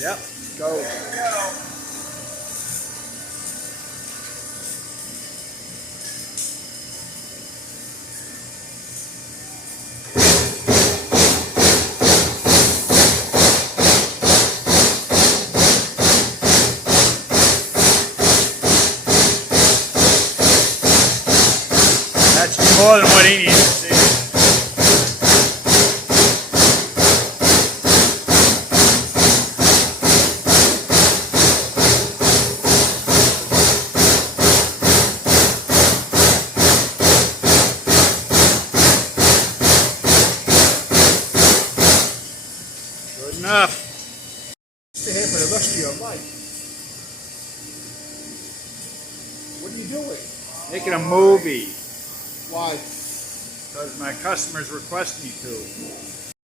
Yep, go. That's more than what he needs to see. Good enough. Stay here for the rest of your life. What are you doing? Making a movie. Why? Because my customers request me to.